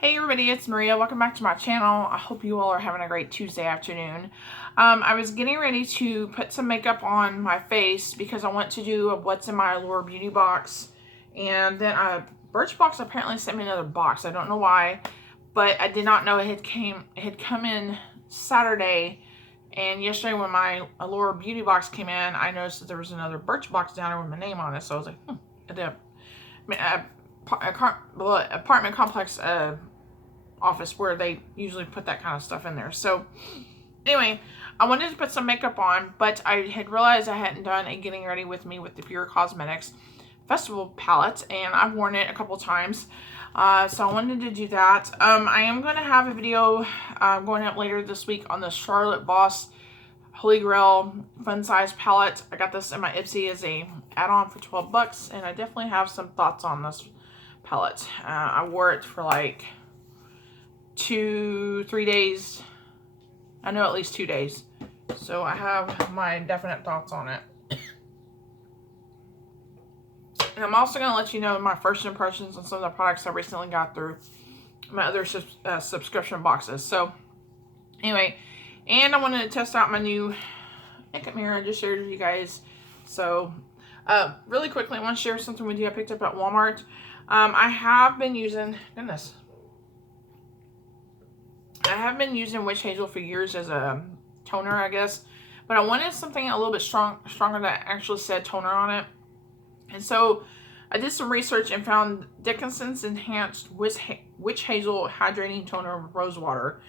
Hey everybody, it's Maria. Welcome back to my channel. I hope you all are having a great Tuesday afternoon. I was getting ready to put some makeup on my face because I want to do a what's in my Allure beauty box. And then Birchbox apparently sent me another box. I don't know why, but I did not know it had come in Saturday. And yesterday when my Allure beauty box came in, I noticed that there was another Birchbox down there with my name on it. So I was like, apartment complex office where they usually put that kind of stuff in there. So anyway, I wanted to put some makeup on, but I had realized I hadn't done a getting ready with me with the Pure Cosmetics Festival palette, and I've worn it a couple times. So I wanted to do that. I am going to have a video going up later this week on the Charlotte Boss Holy Grail Fun Size Palette. I got this in my Ipsy as a add-on for 12 bucks, and I definitely have some thoughts on this palette. I wore it for like 2-3 days. I know at least 2 days. So I have my definite thoughts on it. And I'm also going to let you know my first impressions on some of the products I recently got through my other subscription boxes. So anyway, and I wanted to test out my new makeup mirror I just shared with you guys. So really quickly, I want to share something with you I picked up at Walmart. I have been using, I have been using Witch Hazel for years as a toner, I guess. But I wanted something a little bit stronger that actually said toner on it. And so I did some research and found Dickinson's Enhanced Witch Hazel Hydrating Toner with Rose Water.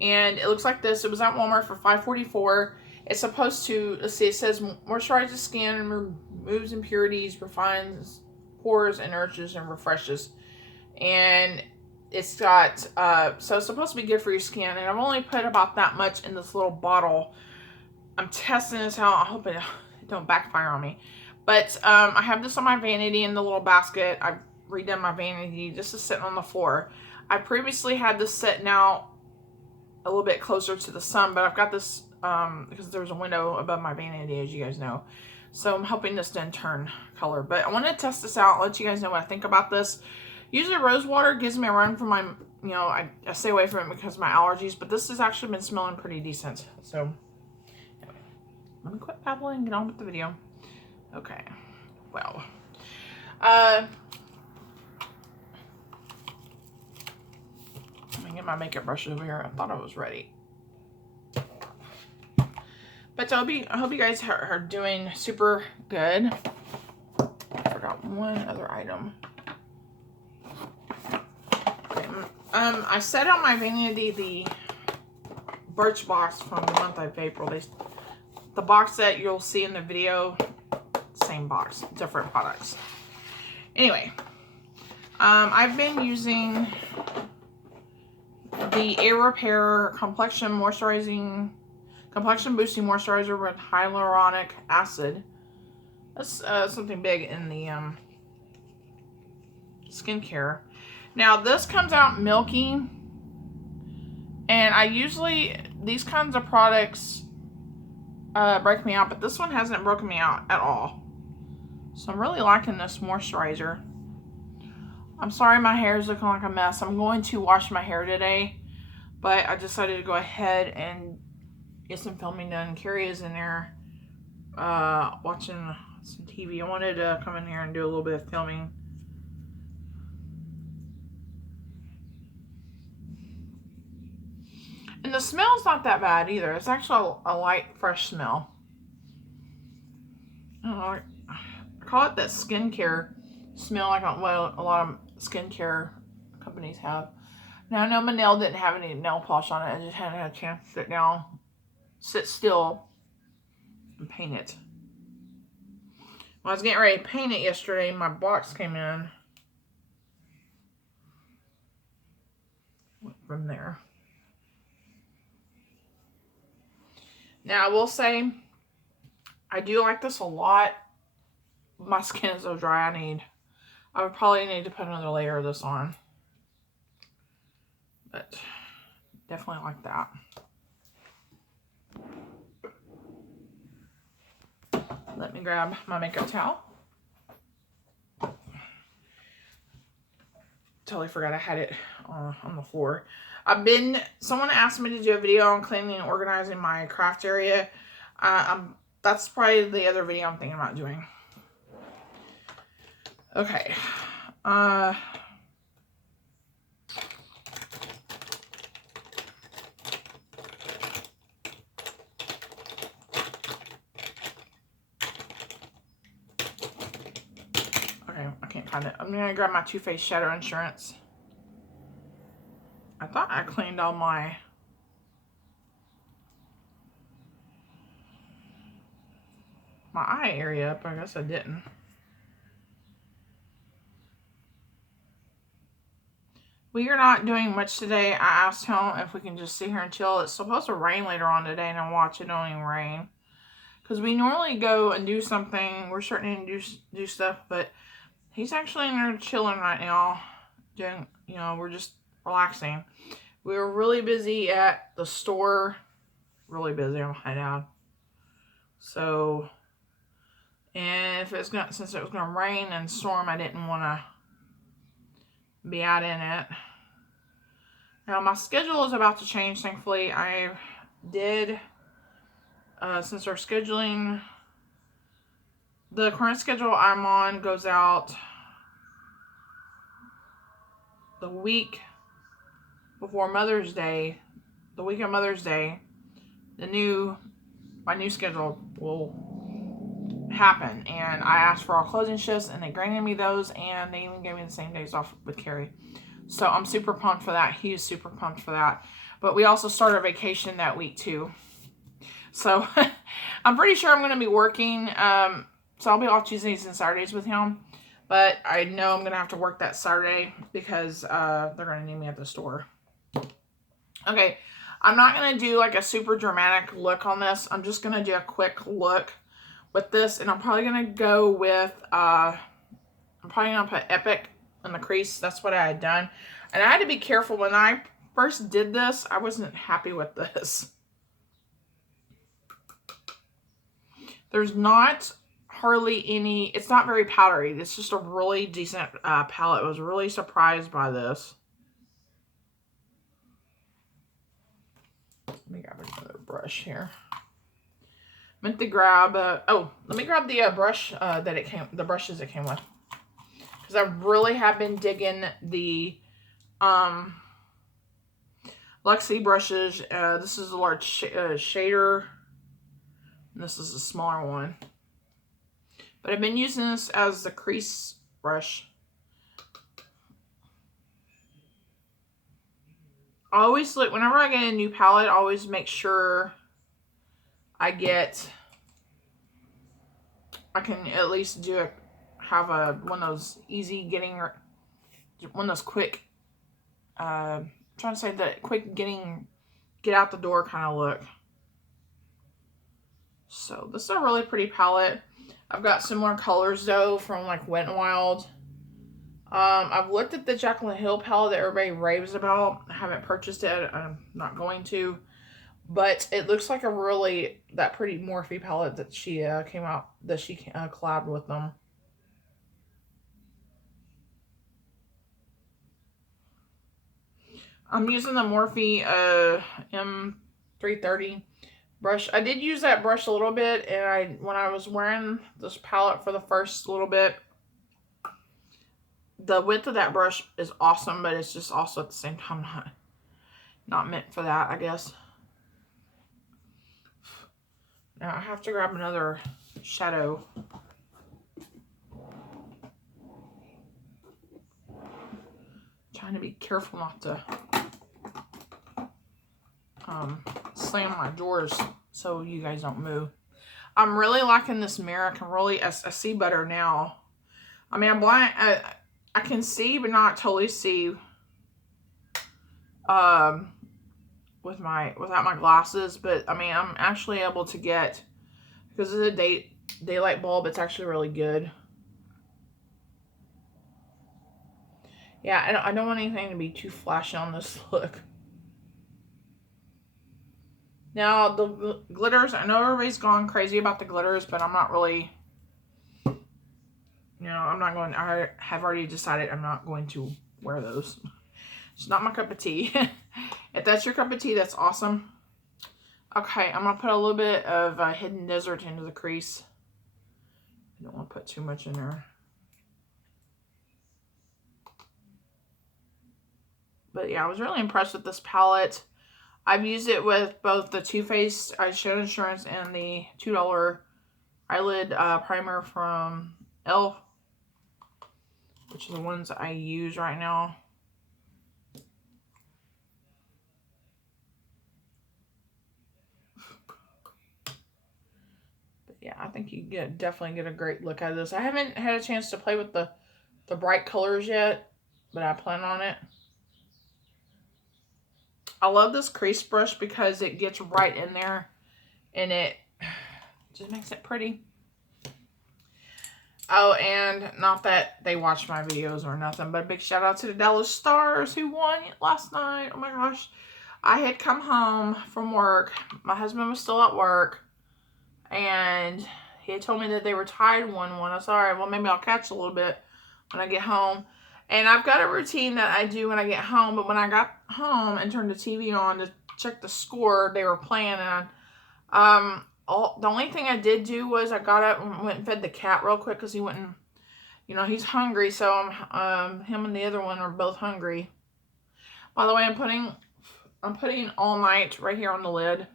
And it looks like this. It was at Walmart for $5.44. It's supposed to, let's see, it says moisturizes skin, removes impurities, refines pores, and nourishes and refreshes. And it's got, so it's supposed to be good for your skin. And I've only put about that much in this little bottle. I'm testing this out. I hope it don't backfire on me. But I have this on my vanity in the little basket. I've redone my vanity. This is sitting on the floor. I previously had this sitting out a little bit closer to the sun, but I've got this because there's a window above my vanity, as you guys know. So I'm hoping this doesn't turn color. But I want to test this out and let you guys know what I think about this. Usually rose water gives me a run for my, you know, I stay away from it because of my allergies, but this has actually been smelling pretty decent. So anyway, let me quit babbling and get on with the video. Okay, well, let me get my makeup brush over here. I thought I was ready. But I hope you guys are doing super good. I forgot one other item. Okay, I set on my vanity the Birchbox from the month of April. The box that you'll see in the video, same box, different products. Anyway, I've been using the Air Repair complexion boosting moisturizer with hyaluronic acid. That's something big in the skincare. Now this comes out milky, and I usually, these kinds of products break me out, but this one hasn't broken me out at all. So I'm really liking this moisturizer. I'm sorry my hair is looking like a mess. I'm going to wash my hair today, but I decided to go ahead and get some filming done. Carrie is in there watching some TV. I wanted to come in here and do a little bit of filming. And the smell's not that bad either. It's actually a light, fresh smell. I don't know, I call it that skincare smell, like what a lot of skincare companies have. Now, I know my nail didn't have any nail polish on it. I just hadn't had a chance to sit down, sit still, and paint it. When I was getting ready to paint it yesterday, my box came in. Went from there. Now, I will say, I do like this a lot. My skin is so dry, I would probably need to put another layer of this on. But definitely like that. Let me grab my makeup towel. totally forgot I had it on the floor. Someone asked me to do a video on cleaning and organizing my craft area. That's probably the other video I'm thinking about doing. Okay. Okay, I can't find it. I'm gonna grab my Too Faced Shadow Insurance. I thought I cleaned all my eye area up. I guess I didn't. We are not doing much today. I asked him if we can just sit here and chill. It's supposed to rain later on today, and I watch it don't even rain. Because we normally go and do something. We're starting to do stuff, but he's actually in there chilling right now. Doing, you know, we're just relaxing. We were really busy at the store. Really busy on my dad. So, and since it was gonna rain and storm, I didn't want to be out in it. Now my schedule is about to change. Thankfully, I did. Since our scheduling, the current schedule I'm on goes out the week before Mother's Day. The week of Mother's Day, my new schedule will happen, and I asked for all closing shifts, and they granted me those, and they even gave me the same days off with Carrie. So I'm super pumped for that. He is super pumped for that. But we also start our vacation that week too. So I'm pretty sure I'm going to be working. So I'll be off Tuesdays and Saturdays with him. But I know I'm going to have to work that Saturday because they're going to need me at the store. Okay, I'm not going to do like a super dramatic look on this. I'm just going to do a quick look with this. And I'm probably going to go with, I'm probably going to put Epic in the crease. That's what I had done. And I had to be careful. When I first did this, I wasn't happy with this. There's not hardly any, it's not very powdery. It's just a really decent palette. I was really surprised by this. Let me grab another brush here. Meant to grab, let me grab the brush the brushes it came with. Because I really have been digging the Luxie brushes. This is a large shader. And this is a smaller one. But I've been using this as the crease brush. I always look, whenever I get a new palette, I always make sure I can at least have one of those easy getting, one of those quick, trying to say the quick get out the door kind of look. So this is a really pretty palette. I've got similar colors though from like Wet n Wild. I've looked at the Jaclyn Hill palette that everybody raves about. I haven't purchased it. I'm not going to. But it looks like that pretty Morphe palette that she collabed with them. I'm using the Morphe M330 brush. I did use that brush a little bit, and when I was wearing this palette for the first little bit, the width of that brush is awesome, but it's just also at the same time not meant for that, I guess. Now I have to grab another shadow. Trying to be careful not to slam my drawers so you guys don't move. I'm really liking this mirror. I see better now. I mean, I'm blind. I can see, but not totally see without my glasses. But I mean, I'm actually able to get, because of the daylight bulb, it's actually really good. Yeah, I don't want anything to be too flashy on this look. Now, the glitters, I know everybody's gone crazy about the glitters, but I'm not really, I have already decided I'm not going to wear those. It's not my cup of tea. If that's your cup of tea, that's awesome. Okay, I'm going to put a little bit of Hidden Desert into the crease. I don't want to put too much in there. But yeah, I was really impressed with this palette. I've used it with both the Too Faced Eyeshadow Insurance and the $2 eyelid primer from e.l.f., which are the ones I use right now. But yeah, I think you definitely get a great look out of this. I haven't had a chance to play with the bright colors yet, but I plan on it. I love this crease brush because it gets right in there and it just makes it pretty. Oh, and not that they watch my videos or nothing, but a big shout out to the Dallas Stars who won last night. Oh my gosh. I had come home from work. My husband was still at work. And he had told me that they were tied 1-1. I said, all right, well, maybe I'll catch a little bit when I get home. And I've got a routine that I do when I get home. But when I got home and turned the TV on to check the score, they were playing. And the only thing I did do was I got up and went and fed the cat real quick because he went and, you know, he's hungry. So him and the other one are both hungry. By the way, I'm putting All Night right here on the lid.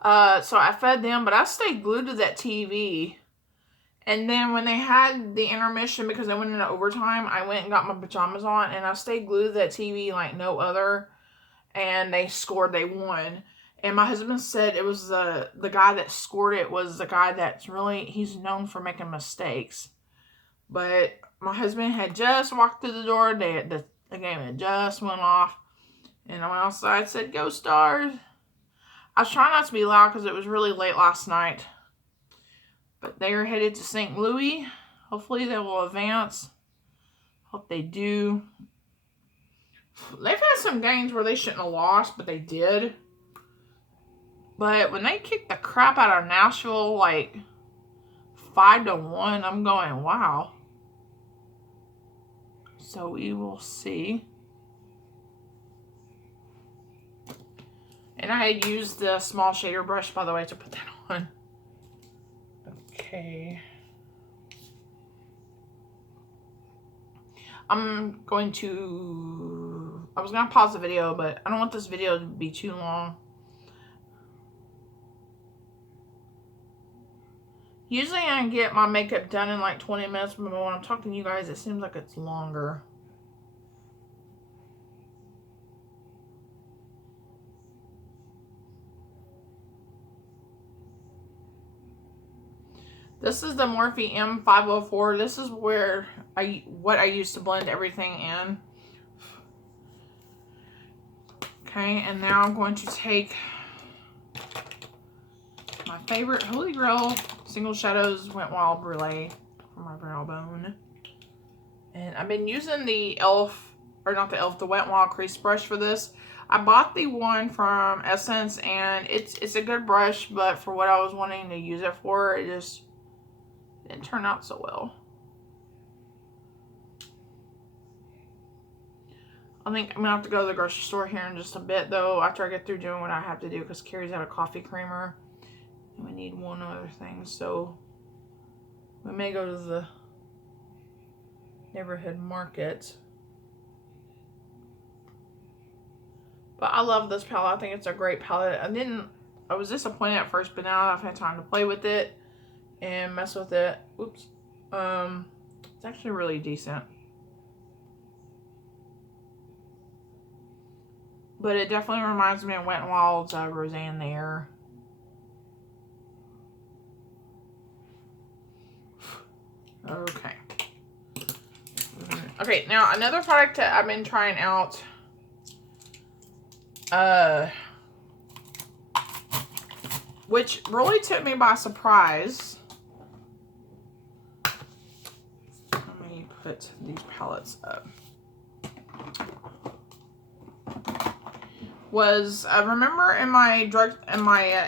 So I fed them, but I stayed glued to that TV. And then when they had the intermission, because they went into overtime, I went and got my pajamas on, and I stayed glued to that TV like no other. And they scored, they won. And my husband said it was the guy that scored it was the guy that's really, he's known for making mistakes. But my husband had just walked through the door, the game had just went off. And I went outside, said, "Go Stars." I was trying not to be loud because it was really late last night. But they are headed to St. Louis. Hopefully they will advance. Hope they do. They've had some games where they shouldn't have lost, but they did. But when they kicked the crap out of Nashville, like 5-1, I'm going, wow. So we will see. And I had used the small shader brush, by the way, to put that on. Okay. I was going to pause the video, but I don't want this video to be too long. Usually I get my makeup done in like 20 minutes, but when I'm talking to you guys, it seems like it's longer. This is the Morphe M504. This is where what I use to blend everything in. Okay, and now I'm going to take my favorite Holy Grail Single Shadows Wet Wild Brulee for my brow bone. And I've been using the e.l.f., or not the e.l.f., the Wet n Wild crease brush for this. I bought the one from Essence, and it's a good brush, but for what I was wanting to use it for, it just didn't turn out so well. I think I'm going to have to go to the grocery store here in just a bit, though, after I get through doing what I have to do, because Carrie's out of coffee creamer. And we need one other thing, so we may go to the neighborhood market. But I love this palette. I think it's a great palette. I was disappointed at first, but now I've had time to play with it and mess with it. Oops. It's actually really decent. But it definitely reminds me of Wet n Wild's Roseanne there. Okay. Okay, now another product that I've been trying out. Which really took me by surprise. Let me put these palettes up. Was I remember in my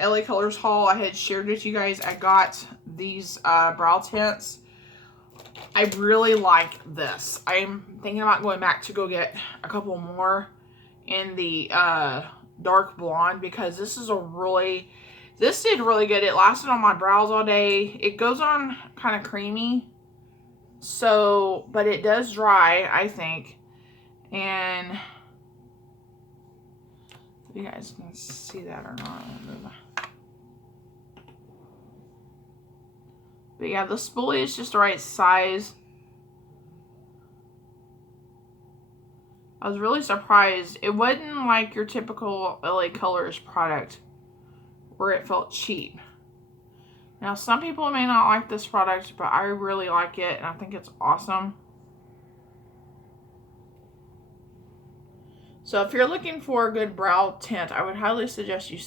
LA Colors haul I had shared with you guys, I got these brow tints. I really like this. I'm thinking about going back to go get a couple more in the dark blonde, because this did really good. It lasted on my brows all day. It goes on kind of creamy, so, but it does dry, I think. And you guys can see that or not. But yeah, the spoolie is just the right size. I was really surprised. It wasn't like your typical LA Colors product where it felt cheap. Now, some people may not like this product, but I really like it, and I think it's awesome. So if you're looking for a good brow tint, I would highly suggest you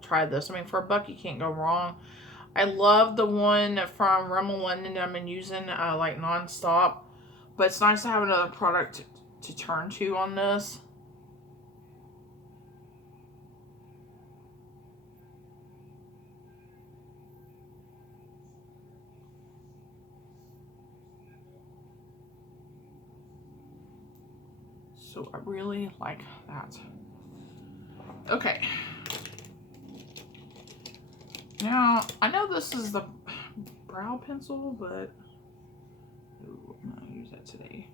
try this. I mean, for $1, you can't go wrong. I love the one from Rimmel London that I've been using like nonstop. But it's nice to have another product to turn to on this. So I really like that. Okay. Now, I know this is the brow pencil, but ooh, I'm not going to use that today.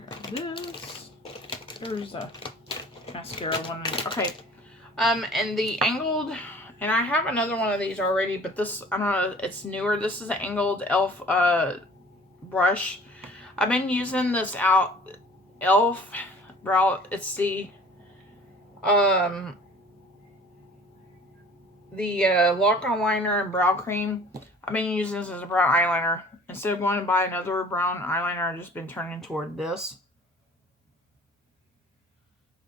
Grab this. There's a mascara one. Okay. And the angled, and I have another one of these already, but this, I don't know, it's newer. This is an angled e.l.f. Brush. I've been using this e.l.f. brow. It's the lock-on liner and brow cream. I've been using this as a brown eyeliner. Instead of going to buy another brown eyeliner, I've just been turning toward this.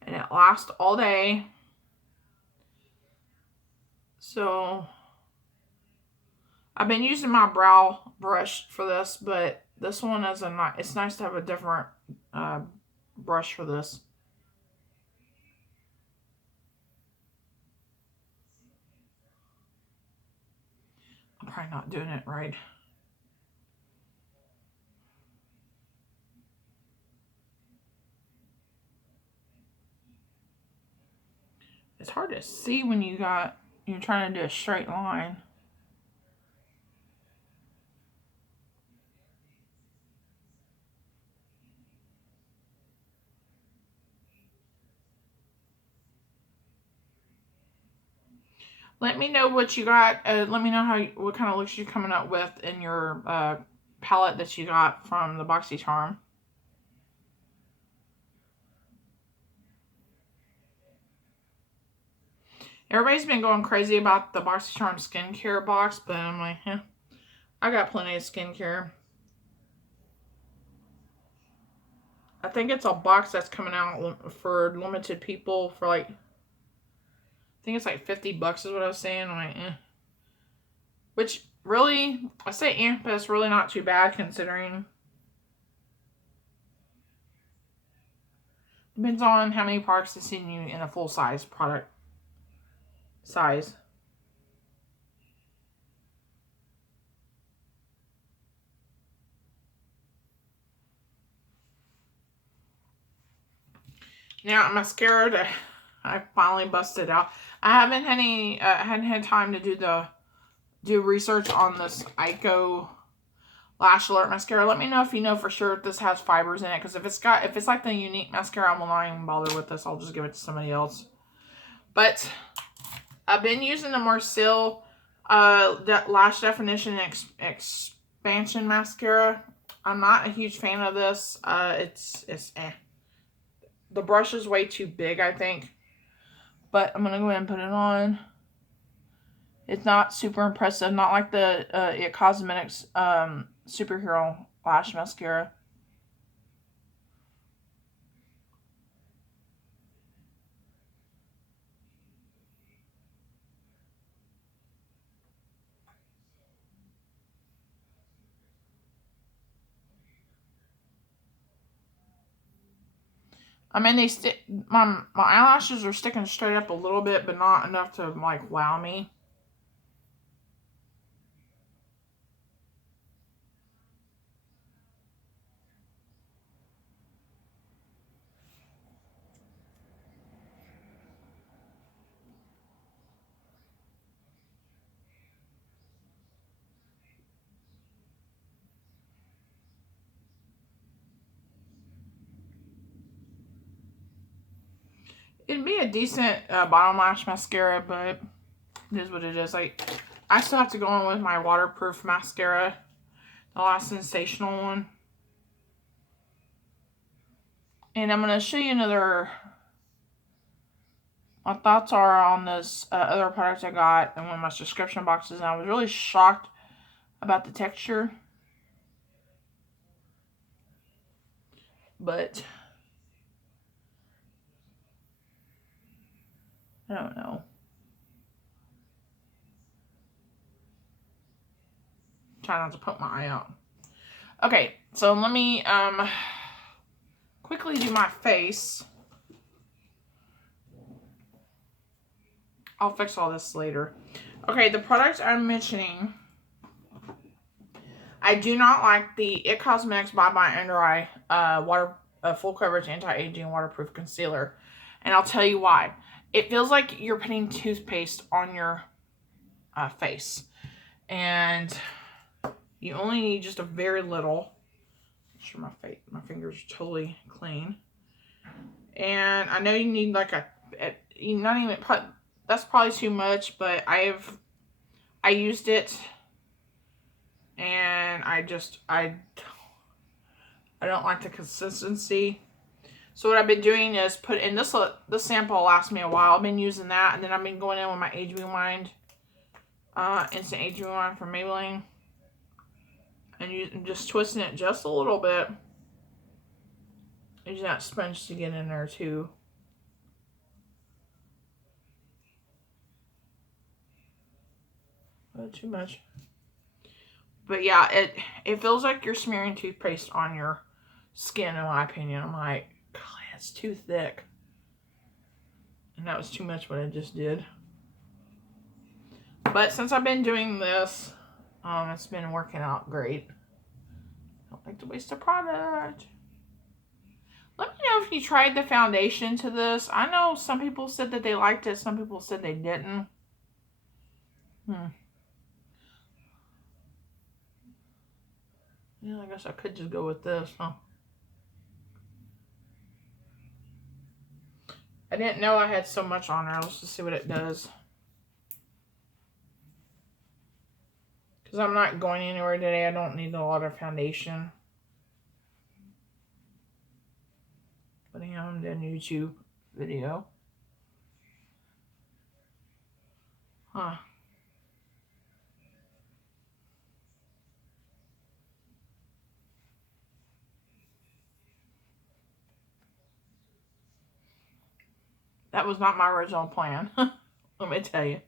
And it lasts all day. So I've been using my brow brush for this, but this one is it's nice to have a different brush for this. I'm probably not doing it right. It's hard to see when you're trying to do a straight line. Let me know what you got. Let me know what kind of looks you're coming up with in your palette that you got from the BoxyCharm. Everybody's been going crazy about the BoxyCharm skincare box, but I'm like, I got plenty of skincare. I think it's a box that's coming out for limited people for like, I think it's like $50 is what I was saying. I'm like, Which really, I say but it's really not too bad considering. Depends on how many products they send you in a full size product size. Now mascara, I finally busted out. I haven't hadn't had time to do research on this Ico Lash Alert mascara. Let me know if you know for sure if this has fibers in it, because if it's like the unique mascara, I will not even bother with this. I'll just give it to somebody else. But I've been using the Marcel Lash Definition Expansion Mascara. I'm not a huge fan of this. It's The brush is way too big, I think. But I'm going to go ahead and put it on. It's not super impressive. Not like the It Cosmetics Superhero Lash Mascara. I mean, they stick. My eyelashes are sticking straight up a little bit, but not enough to like wow me. It'd be a decent bottom lash mascara, but it is what it is. Like, I still have to go in with my waterproof mascara, the last sensational one. And I'm going to show you another. My thoughts are on this other product I got in one of my subscription boxes, and I was really shocked about the texture. But I don't know. Try not to poke my eye out. Okay, so let me quickly do my face. I'll fix all this later. Okay, the product I'm mentioning, I do not like the It Cosmetics Bye Bye Under Eye full coverage anti-aging waterproof concealer, and I'll tell you why. It feels like you're putting toothpaste on your face, and you only need just a very little. Make sure my fingers are totally clean. And I know you need like not even, that's probably too much, but I used it, and I don't like the consistency. So what I've been doing is put in this sample will last me a while. I've been using that, and then I've been going in with my Age Rewind, Instant Age Rewind from Maybelline, and just twisting it just a little bit. Using that sponge to get in there too. Not too much. But yeah, it feels like you're smearing toothpaste on your skin, in my opinion. I'm like, God, it's too thick. And that was too much what I just did. But since I've been doing this, it's been working out great. I don't like to waste a product. Let me know if you tried the foundation to this. I know some people said that they liked it. Some people said they didn't. Yeah, I guess I could just go with this, huh? I didn't know I had so much on there. Let's just see what it does. Because I'm not going anywhere today. I don't need a lot of foundation. Putting on the YouTube video. Huh. That was not my original plan. Let me tell you.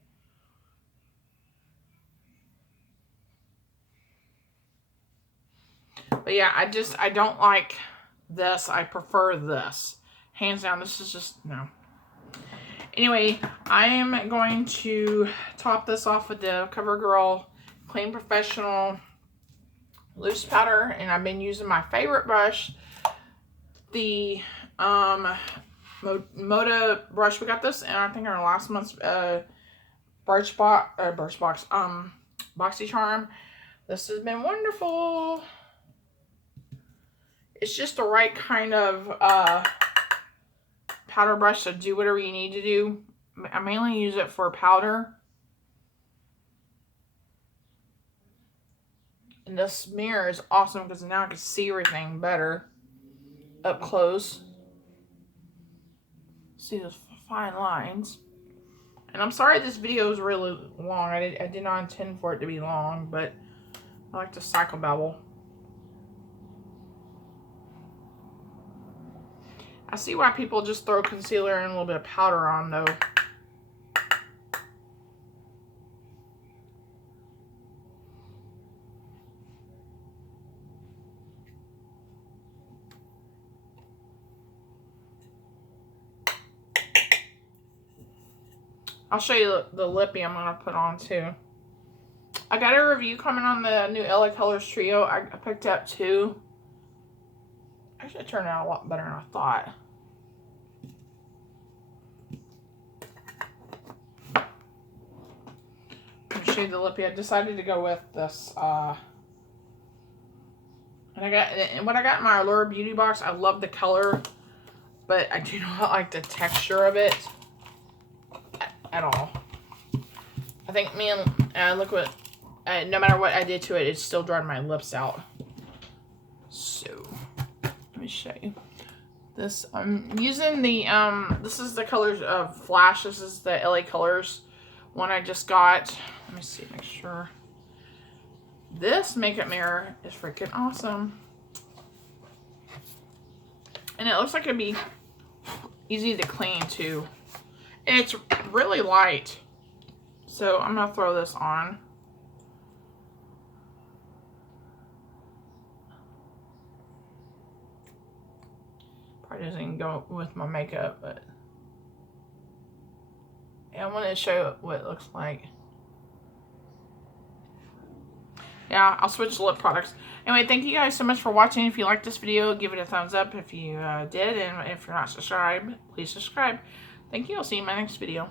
But yeah, I don't like this. I prefer this. Hands down, this is just, no. Anyway, I am going to top this off with the CoverGirl Clean Professional Loose Powder. And I've been using my favorite brush, the Moda brush. We got this, and I think our last month's BoxyCharm. This has been wonderful. It's just the right kind of powder brush to do whatever you need to do. I mainly use it for powder. And this mirror is awesome because now I can see everything better up close. See those fine lines. And I'm sorry this video is really long. I did not intend for it to be long, but I like to psychobabble. I see why people just throw concealer and a little bit of powder on, though. I'll show you the lippy I'm going to put on too. I got a review coming on the new LA Colors Trio. I picked up 2. Actually, it turned out a lot better than I thought. Let me show you the lippy. I decided to go with this. And what I got in my Allure Beauty box, I love the color, but I do not like the texture of it at all. I think look what, no matter what I did to it, it still dried my lips out. So, let me show you. This, I'm using the, this is the colors of Flash. This is the LA Colors one I just got. Let me see, make sure. This makeup mirror is freaking awesome. And it looks like it'd be easy to clean too. And it's really light. So I'm gonna throw this on. Probably doesn't go with my makeup, but yeah, I wanted to show what it looks like. Yeah, I'll switch to lip products. Anyway, thank you guys so much for watching. If you liked this video, give it a thumbs up if you did. And if you're not subscribed, please subscribe. Thank you. I'll see you in my next video.